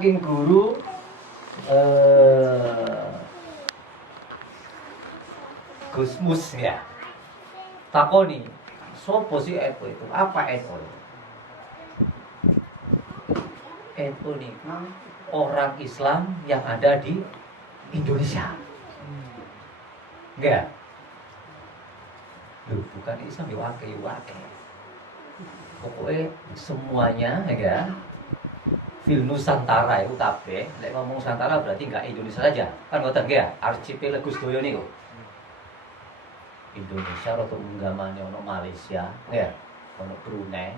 saking guru Gusmus ya. Takoni, sopo sih NU itu? Apa NU? NU niku orang Islam yang ada di Indonesia. Enggak? Loh, bukan Islam ya wake. Pokoknya semuanya ya fil Nusantara itu kabeh. Lek ngomong Nusantara berarti enggak Indonesia saja. Kan ngoten nggih ya, archipelago doyo niku. Indonesia atau unggamane ono Malaysia, ya, ono Brunei,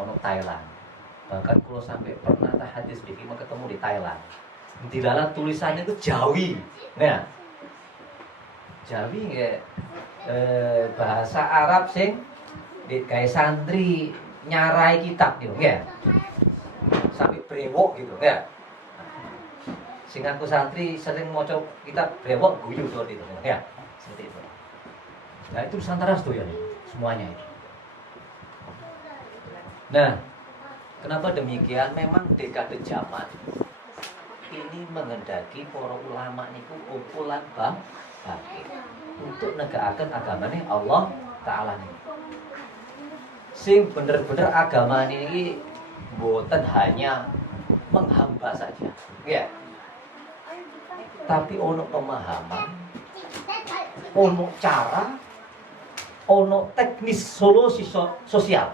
ono Thailand. Bahkan kalau sampai pernah hadis bikin mau ketemu di Thailand. Dilalah tulisannya itu Jawi. Nah, Jawi ya bahasa Arab sing kayak santri nyarai kitab gitu, ya. Sampai brewok gitu, ya. Sing aku santri sering maca kitab brewok guyu seperti itu, ya. Seperti itu. Nah itu Nusantara sedoyo nih, semuanya itu. Nah, kenapa demikian? Memang dekade zaman ini mengendaki para ulama niku kumpulan bangkit untuk negakaken agamane Allah Ta'ala nih. Sing bener-bener agama ini boten hanya menghamba saja, ya. Tapi ono pemahaman, ono cara, ono teknis solusi sosial.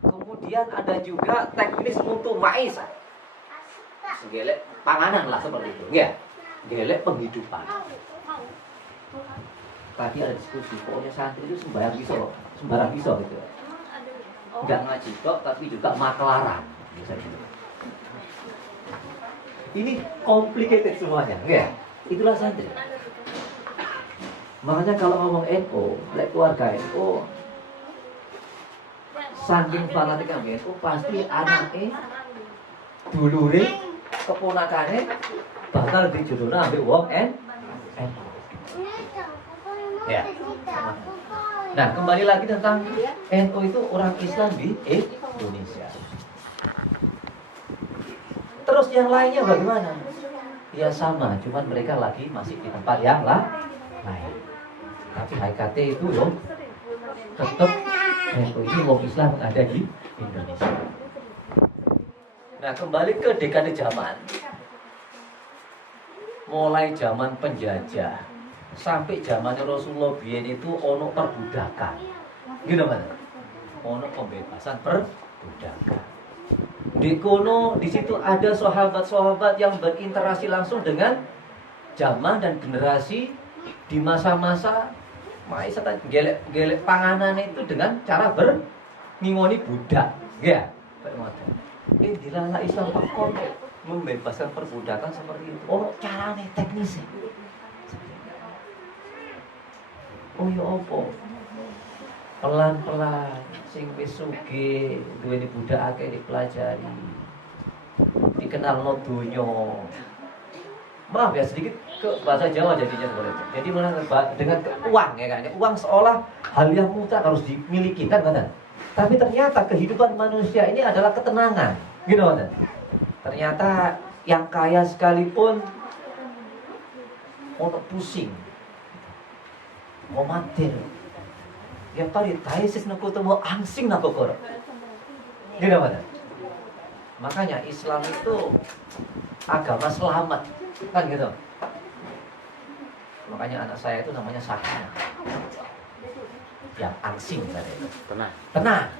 Kemudian ada juga teknis untuk maisha. Gelek panganan lah seperti itu, ya. Gelek penghidupan. Tadi ada diskusi, pokoknya santri itu sembarang bisa gitu. Enggak ngaji kok, tapi juga makelaran. Ini complicated semuanya, ya. Itulah santri. Makanya kalau ngomong NU, lek keluarga NU, saking fanatik ambek NU pasti anake, dulure, keponakane bakal dijodohno ambek wong NU. Ya. Nah, kembali lagi tentang NU itu orang Islam di Indonesia. Terus yang lainnya bagaimana? Ya sama, cuman mereka lagi masih di tempat yang lain. Tapi HKT itu loh tetap ini wong Islam ada di Indonesia. Nah, kembali ke dekade zaman. Mulai zaman penjajah sampai zaman Rasulullah biyen itu ono perbudakan. Gitu mana? Ono pembebasan perbudakan. Di kono di situ ada sahabat-sahabat yang berinteraksi langsung dengan zaman dan generasi di masa-masa maisa gelek panganan itu dengan cara ngingoni budak, ya. Dilala Islam pakon membebaskan perbudakan seperti itu. Oh, carane teknisnya. Oh ya opo? Pelan-pelan sing wis sugih duweni budak akeh dipelajari. Dikenalno donya. Maaf ya sedikit ke bahasa Jawa jadinya seperti itu. Jadi dengan uang ya kan. Uang seolah hal yang mutlak harus dimiliki kan kan. Tapi ternyata kehidupan manusia ini adalah ketenangan. Gitu kan. Ternyata yang kaya sekalipun ono pusing. Mau mati. Ya pari taisis naku temu angsing naku kor. Gitu kan. Makanya Islam itu agama selamat. Kan gitu. Makanya anak saya itu namanya Sakinah. Yang angsing tadi itu. Tenang.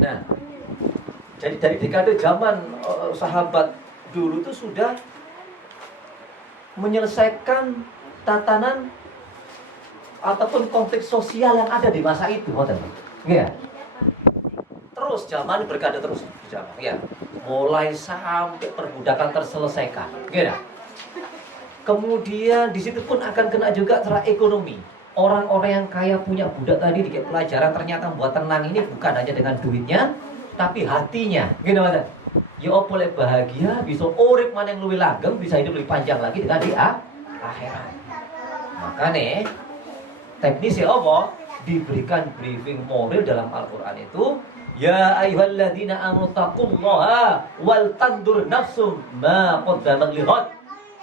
Nah, jadi dari dekade zaman sahabat dulu itu sudah menyelesaikan tatanan ataupun konflik sosial yang ada di masa itu, ya. Terus zaman berkada terus zaman, ya. Mulai sampai perbudakan terselesaikan, ya. Kemudian di situ pun akan kena juga secara ekonomi. Orang-orang yang kaya punya budak tadi dikit pelajaran ternyata buat tenang ini bukan hanya dengan duitnya, tapi hatinya, gitu kan? Ya boleh bahagia, bisa urip mana yang lebih langgeng, bisa hidup lebih panjang lagi dengan di akhirat. Makanya teknisnya apa? diberikan briefing moral dalam Al-Quran itu, ya ayyuhalladzina amanu taqullaha wal tandur nafsum ma qaddamat lighad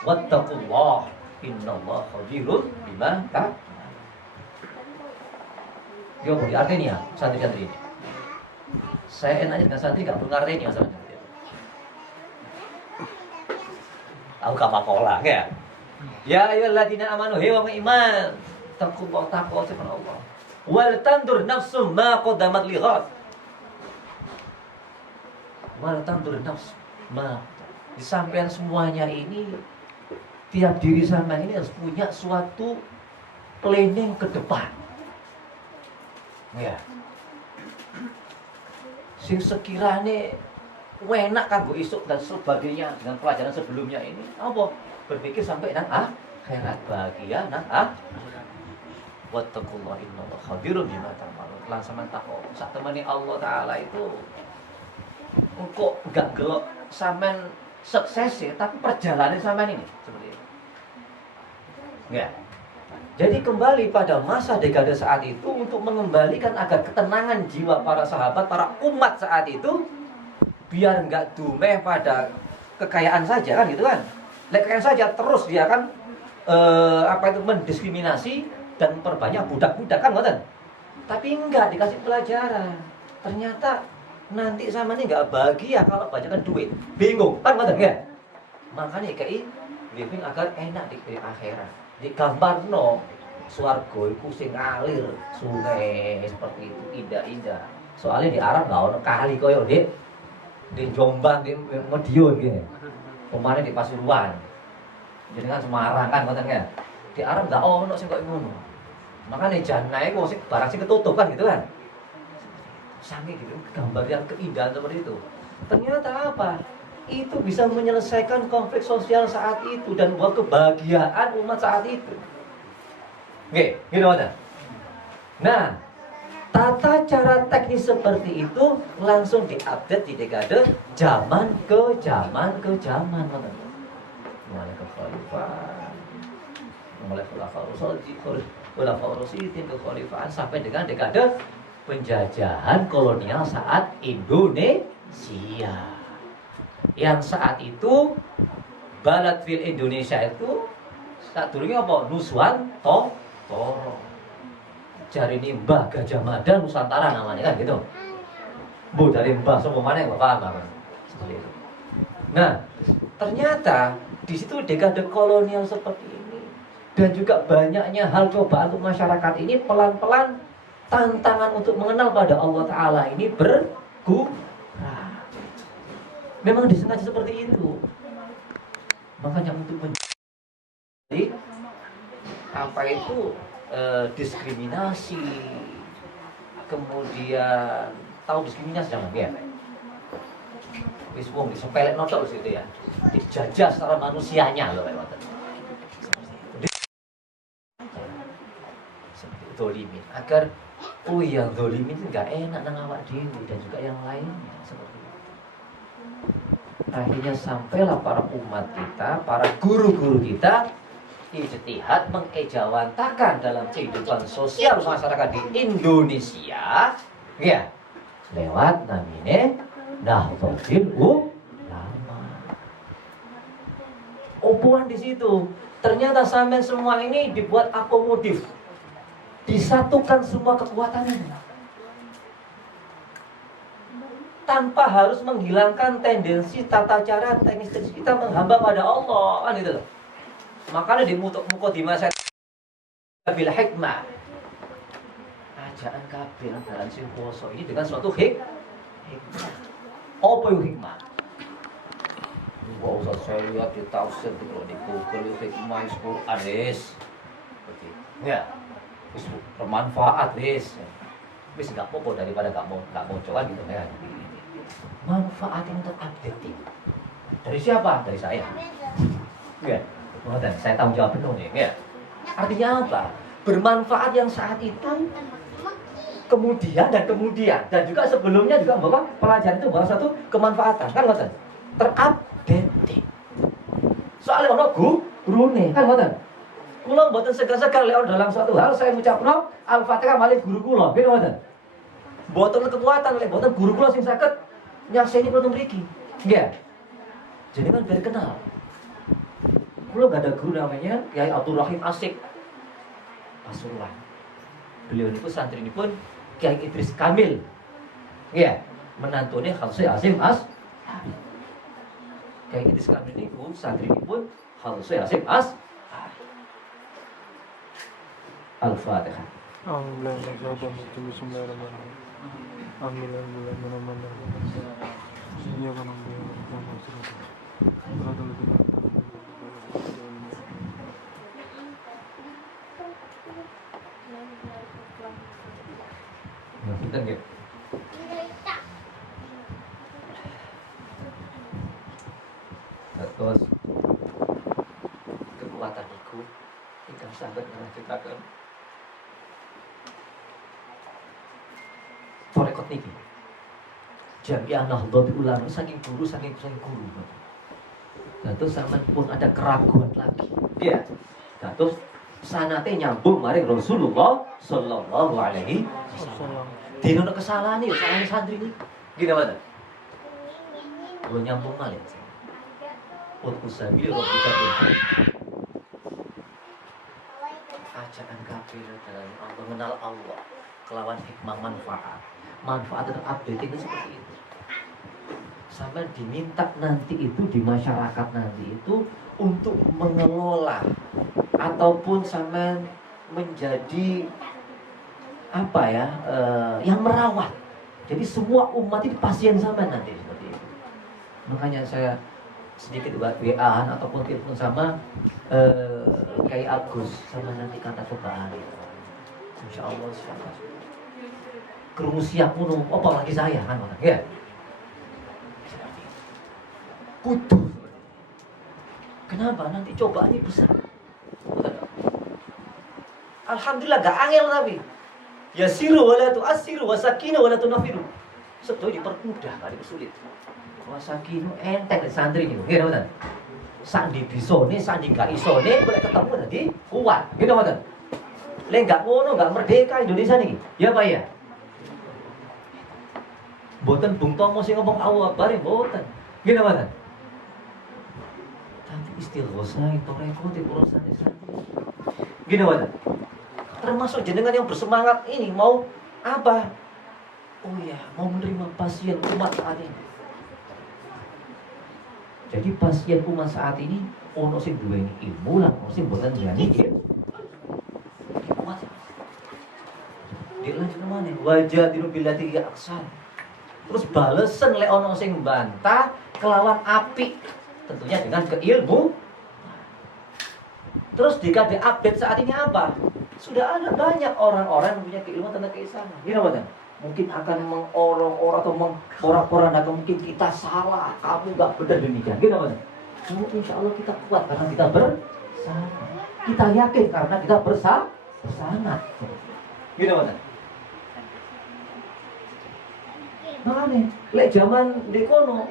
wattaqullaha innallaha khabirun bima ta'malun. Yo, artinya santri-santri ini. Saya enaknya dengan santri nggak perlu ngartinya sama santri. Tahu kapal pola, ya? Ya ayyuhalladzina amanu, hei wong iman, taqwa kepada Allah. Wal tandur nafsum ma qaddamat lighad. Wal tandur nafs ma. Disampaikan semuanya ini, tiap diri sama ini harus punya suatu planning ke depan. Ya. Sing sekirane enak kanggo isuk dan sebagainya dengan pelajaran sebelumnya ini apa? Berpikir sampai nang akhirat bahagia nang wattaqullaha innallaha khabirun bima ta'malun. Lan sampean takok sak temene Allah taala itu engko enggak gelok sampean sukses ya, tapi perjalanan sampean ini seperti itu. Ya. Jadi kembali pada masa dekade saat itu untuk mengembalikan agar ketenangan jiwa para sahabat, para umat saat itu, biar nggak dumeh pada kekayaan saja kan gitu kan. Kekayaan saja terus dia kan mendiskriminasi dan perbanyak budak-budak kan ngoten. Tapi enggak dikasih pelajaran. Ternyata nanti sama ini nggak bahagia kalau banyakkan duit. Bingung kan ngoten ya. Makanya kayak living agar enak di akhirat. Di gambar no swarga iku sing ngalir sungai seperti itu indah-indah. Soalnya di Arab nggak ono kali koyo di Jombang, di Madiun gini. Kemarin di Pasuruan. Jadi kan Semarang kan ngoten kan. Di Arab nggak ono sing koyo ngono. Makanya jannah iku sing barang sing ketutup kan gitu kan. Sange gitu gambar yang keindahan seperti itu. Ternyata apa? Itu bisa menyelesaikan konflik sosial saat itu dan buat kebahagiaan umat saat itu. Oke, gitu mana? Nah, tata cara teknis seperti itu langsung diupdate di dekade zaman ke zaman, mana? Mulai kekhalifahan, mulai khulafah Rasyidin, kekhalifahan sampai dengan dekade penjajahan kolonial saat Indonesia. Yang saat itu balad fil Indonesia itu saat dulunya apa? Nuswantoro. Jari ini Mbah Gajah Mada Nusantara namanya kan gitu. Bu dari Mbah semua mana yang paham kan? Seperti itu. Nah, ternyata di situ dekade kolonial seperti ini dan juga banyaknya hal cobaan untuk masyarakat ini pelan-pelan tantangan untuk mengenal pada Allah Ta'ala ini berkurang. Memang disengaja seperti itu. Makanya untuk menjadi apa itu diskriminasi, kemudian tahu diskriminasi jangan ya. Wis wong disepelek notok situ ya. Dijajah secara manusianya loh lewat. Seperti dolimin agar yang dolimin itu nggak enak nang awak dewi dan juga yang lainnya seperti itu. Akhirnya sampailah para umat kita, para guru-guru kita ijtihad mengejawantakan dalam kehidupan sosial masyarakat di Indonesia ya lewat namanya Nahdlatul Ulama. Omongan di situ ternyata sampai semua ini dibuat akomodatif, disatukan semua kekuatannya tanpa harus menghilangkan tendensi tata cara teknis kita menghamba pada Allah kan gitu loh. Makanya di mukadimah saya bil hikmah ajaan kabeh dalam sing poso ini dengan suatu hikmah. Apa itu hikmah? Enggak usah saya lihat di tafsir di Google hikmah Quran seperti ya wis bermanfaat wis enggak apa-apa daripada enggak mau coba gitu ya. Manfaat yang terupdate dari siapa? Dari saya. Ya, saya tanggung jawab penuh nih. Ya. Artinya apa? Bermanfaat yang saat itu, kemudian dan juga sebelumnya juga bahwa pelajaran itu bahwa satu kemanfaatan kan ngoten. Terupdate. Soalnya ono gurune kan ngoten. Kula mboten segan-segan lek dalam suatu hal saya ngucapno Al-Fatihah malih guru kula, nggih mboten. Mboten kekuatan lek mboten guru kula sing saged nyakseni kula mriki. Nggih. Jadi kan biar kenal. Kula gak ada guru namanya Kiai Abdul Rahim Asik Pasuruan. Beliau niku santri pun Kiai Idris Kamil. Nggih. Menantune Khalsi Azim As. Kiai Idris Kamil niku santri pun Khalsi Azim As. Al-Fatihah. Kita nggih. Terus kekuatan iku ingkang saged nglanjutaken torekot niki. Jamiah Nahdlatul Ulama saking guru. Terus sampean pun ada keraguan lagi. Iya. Terus sanate nyambung maring Rasulullah sallallahu alaihi wasallam. Dino kesalahan ya salahane santri iki. Gini wae. Lu nyambung malih. Utusabi Rabbika bil ajaan kabeh dalam mengenal Allah kelawan hikmah manfaat. Manfaat dan updating itu seperti itu. Sampai diminta nanti itu di masyarakat nanti itu untuk mengelola ataupun sampai menjadi apa ya yang merawat. Jadi semua umat itu pasien sama nanti seperti itu. Makanya saya sedikit WA-an ataupun telepon sama kayak Agus sama nanti kata cobaan. Insya Allah siapa? Kerungu siap pun apa lagi saya kan orang ya. Kudu. Kenapa? Nanti cobaannya besar. Alhamdulillah gak angel tapi. Ya siru wala tu asiru wasakinu wala tu nafiru. Sebetulnya dipermudah, gak dipersulit. Wasakinu enteng di santri ini. Gitu betul. Sandi bisone, sandi gak isone, boleh ketemu tadi kuat. Gitu betul. Lek gak ngono, gak merdeka Indonesia nih. Ya Pak ya. Boten Bung Tomo sing ngomong Allah bare boten. Gitu betul. Tapi istighosah itu repot urusan santri. Gitu betul. Termasuk jenengan yang bersemangat ini mau apa? Oh ya, mau menerima pasien umat saat ini. Jadi pasien umat saat ini ono sing duweni ilmu lan ono sing boten duweni ilmu. Kuat. Dilanjut mana? Wajah diru bilati aksan. Terus balesen lek ono sing bantah kelawan api. Tentunya dengan keilmu. Terus dikasih update saat ini apa? Sudah ada banyak orang-orang yang punya keilmuan tentang keislaman. Gini apa? Mungkin akan mengorong-orang atau mengporak-porandakan mungkin kita salah, kamu gak benar demikian. Gini apa? Insya Allah kita kuat karena kita bersama. Kita yakin karena kita bersama. Gini apa? Makanya, lek zaman di kono,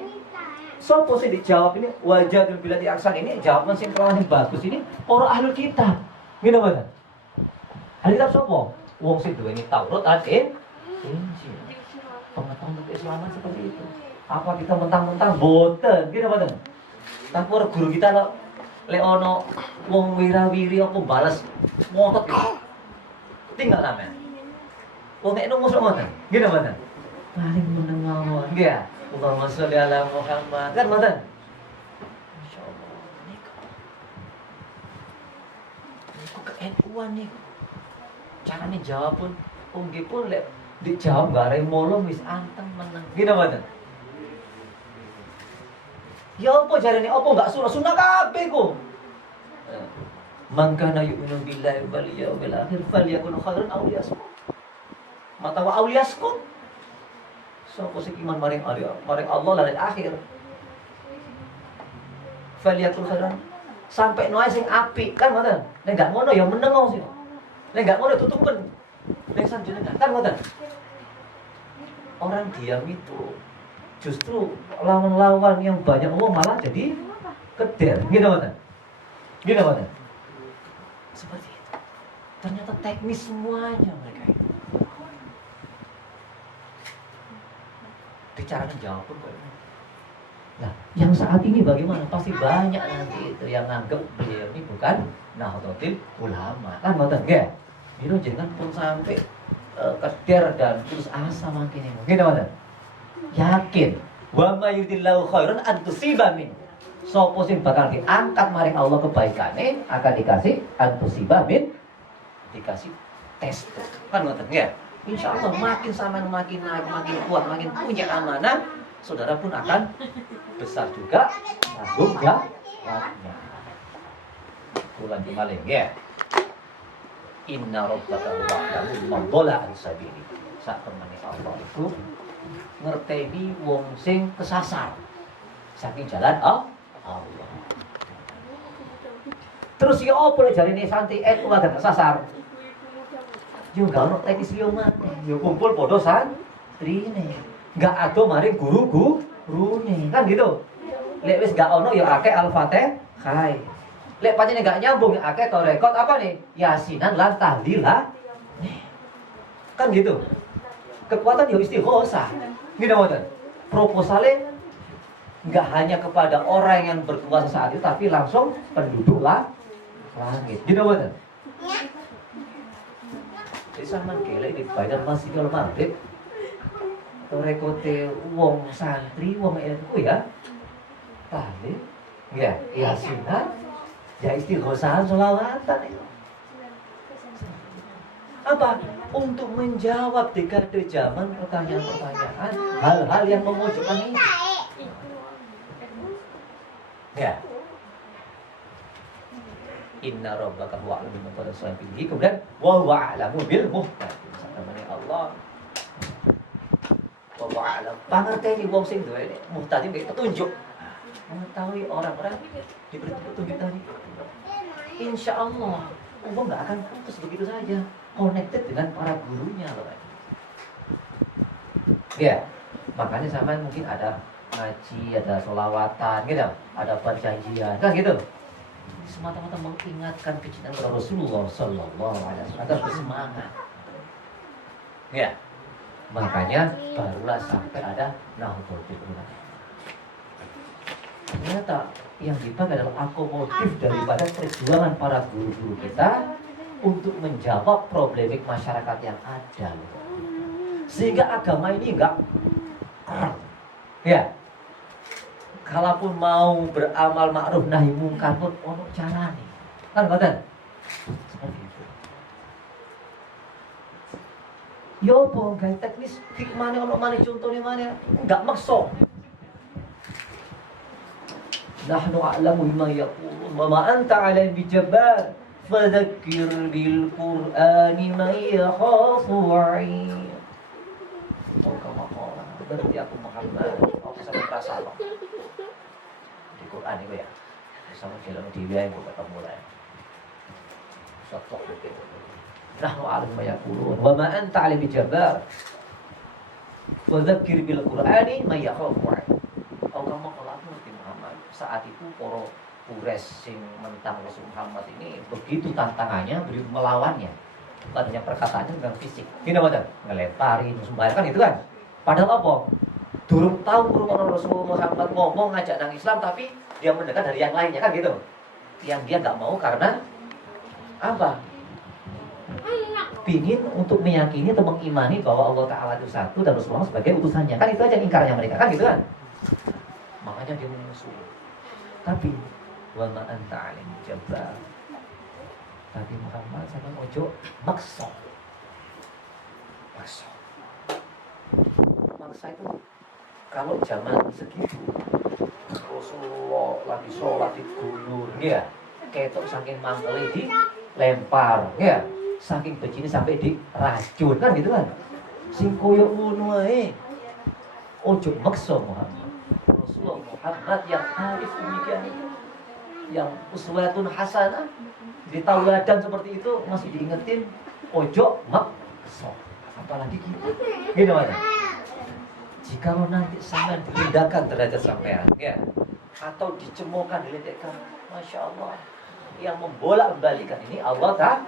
sopo sih dijawab ini wajah dan bila diaksan ini jawaban sing kelawan yang bagus ini orang ahli kitab. Gini apa? Ahli kitab sopo? Wong sing duweni Taurat dan Injil. Pengetahuan keislaman seperti itu. Apa kita mentang-mentang boten? Gini apa? Tanpa guru kita lek ono wong wirawiri apa balas ngotot tinggal namanya. Wong nek nemu ngoten. Gini apa? Paling meneng mawon. Nggih. Allahumma sholli ala Muhammad. Kan mboten? Masyaallah. Niku ke-NU-an niku. Carane jawab pun nggih pun lek dijawab gak arep molong wis anteng meneng. Gini mboten? Ya apa jarane apa enggak sunah kabeh kok. Mangkana yu'minu billahi wal yawmil akhir falyakun khairan aw liyasmut. Mata wa awliyaskut. Sopo sing iman maring Allah lan akhir. Faliyakul khairan. Sampai noe sing apik kan ngoten. Nek gak ngono ya menengo sih. Nek gak ngono tutupen. Nek sanjenengan kan ngoten. Orang diam itu justru lawan-lawan yang banyak ngomong malah jadi keder. Gitu ngoten. Gitu ngoten. Seperti itu. Ternyata teknis semuanya mereka itu. Bicarakan jawab pun kok. Nah, yang saat ini bagaimana? Pasti banyak nanti itu yang nganggep beliau ini bukan Nahdlatul Ulama. Kan ngoten nggih. Biro jenengan pun sampai keder dan terus asa makin ini. Mungkin apa? Yakin. Wa may yuridillahu khairan an tusiba min. Sopo sing bakal diangkat maring Allah kebaikane akan dikasih an tusiba min, dikasih tes. Kan ngoten nggih. Insyaallah makin sampean makin naik, makin kuat, makin punya amanah, saudara pun akan besar juga tanggung jawabnya. Ulang kembali ya. Inna rabbaka huwa'lamu man dhalla an sabili. Sak temene Allah itu ngerteni wong sing kesasar saking jalan Allah. Terus ya opo jarine santri NU agak kesasar? Yo gak ono teknis liyo maneh. Yo kumpul padha santrine. Gak ado maring guru-gurune. Kan gitu. Lek wis gak ono ya akeh Al-Fatihah. Lek pancene gak nyambung ya akeh torekot apa nih? Yasinan lan tahlil lah. Kan gitu. Kekuatan ya istighosah. Gitu mboten. Proposale enggak hanya kepada orang yang berkuasa saat itu tapi langsung penduduk langit. Gitu mboten. Jadi sama kele dibayar Masjidil Maghrib. Torekote wong santri, wong NU ya. Tahlil. Ya, yasinan. Ya istighosahan sholawatan itu. Apa? Untuk menjawab dekade zaman pertanyaan-pertanyaan, hal-hal yang memojokkan ini. Ya. Inna rabbaka huwa a'lamu bima tasawwurin. Kemudian wa huwa a'lamu bil muhtadin. Samane Allah. Wa huwa a'lam. Pangerteni wong sing duwe muhtadin iki petunjuk. Mengetahui orang-orang diberi petunjuk tadi. Insya Allah, Allah nggak akan putus begitu saja. Connected dengan para gurunya loh. Ya, makanya sama mungkin ada ngaji, ada sholawatan, gitu, ada perjanjian, kan gitu. Semata-mata mengingatkan kecintaan Rasulullah Sallallahu Alaihi Wasallam agar bersemangat. Ya, makanya barulah sampai ada Nahdlatul Ulama. Ternyata yang dipakai adalah akomodatif daripada perjuangan para guru-guru kita untuk menjawab problemik masyarakat yang ada. Sehingga agama ini enggak ya. Kalaupun mau beramal ma'ruf nahi mungkar pun ono carane. Kan ngoten? Seperti itu. Yo po gawe teknis hikmane ono maneh contone maneh enggak maksa. Nahnu a'lamu bima yaqulun wa ma anta 'alaihim bijabbar fadzakkir bil qur'ani man yakhafu 'ain. Kama qala berarti aku Muhammad aku sama rasa loh. Di Quran itu ya. Sama film di yang kok ketemu lah. Satu gitu. Nahnu a'lamu bima yaqulun wa ma anta 'alaihim bijabbar fadzakkir bil qur'ani man yakhafu 'ain. Kama qala saat itu para Quraisy sing mentang Rasul Muhammad ini begitu tantangannya, begitu melawannya. Bukan hanya perkataannya dengan fisik. Gini macam ngelempari, sembahyang kan itu kan. Padahal apa? Durung tahu rumah Rasul Muhammad ngomong ngajak nang Islam tapi dia mendekat dari yang lainnya kan gitu. Yang dia nggak mau karena apa? Pingin untuk meyakini atau mengimani bahwa Allah Ta'ala itu satu dan Rasulullah sebagai utusannya. Kan itu aja ingkarnya mereka kan gitu kan. Makanya dia menyusul. Tapi wa ma anta 'alaihim jabbar. Tapi Muhammad sama ojo maksa. Maksa itu kalau zaman segitu Rasulullah lagi sholat di gunung ya, ketok saking mangkele di lempar ya, saking begini sampai diracun kan gitu kan. Sing koyo ngono ae. Ojo maksa Muhammad. Rasulullah Muhammad yang arif demikian, yang uswatun hasanah, di tauladan seperti itu masih diingetin ojo maksa. Apalagi kita gini mana? Jika nanti sampean direndahkan derajat sampean ya, atau dicemokan, diledekkan, masya Allah, yang membolak-balikan ini Allah Ta'ala.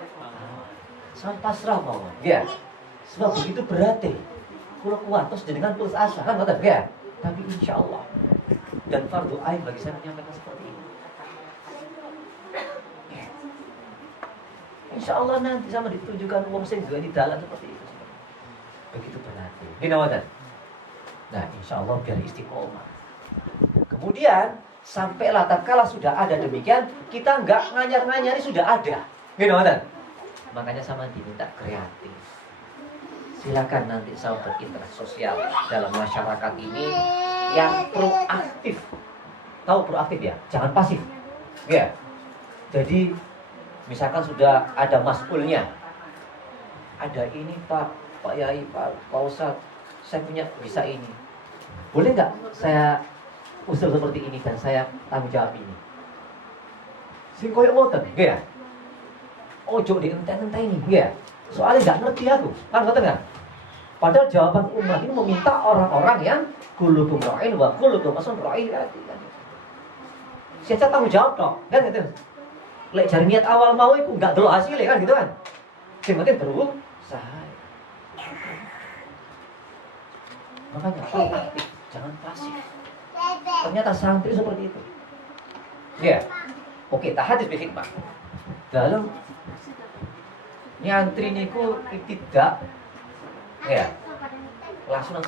Sampai pasrah mawon. Ya. Sebab begitu berarti. Kalau kuat terus dengan putus asa kan ngoten ya. Tapi insya Allah dan fardu ain bagi saya menyampaikan seperti ini. Insya Allah nanti sama ditunjukkan wong sing juga di dalam seperti itu. Begitu berarti. Ini ngoten. Nah, insya Allah biar istiqomah. Kemudian sampailah tatkala sudah ada demikian, kita nggak nganyar-nganyari sudah ada. Gitu kan? Makanya sama diminta kreatif. Silakan nanti sama berinteraksi sosial dalam masyarakat ini yang proaktif. Tahu proaktif ya? Jangan pasif. Ya. Jadi misalkan sudah ada mas'ulnya. Ada ini Pak Yai, Pak Ustadz, saya punya bisa ini. Boleh nggak saya usul seperti ini dan saya tanggung jawab ini? Sing koyo ngoten, nggih ya. Ojo dienteng-enteni, nggih ya. Soalnya nggak ngerti aku, kan ngoten kan? Padahal jawaban umat ini meminta orang-orang yang kullukum ra'in wa kullukum mas'ulun ra'in. Saya tanggung jawab dong, kan gitu. Lek jari niat awal mau iku nggak delok hasilnya kan gitu kan. Sing penting berusaha. Makanya proaktif, jangan pasif. Ternyata santri seperti itu. Ya, oke, tahadits bil hikmah. Dalam nyantri niku tidak, ya, langsung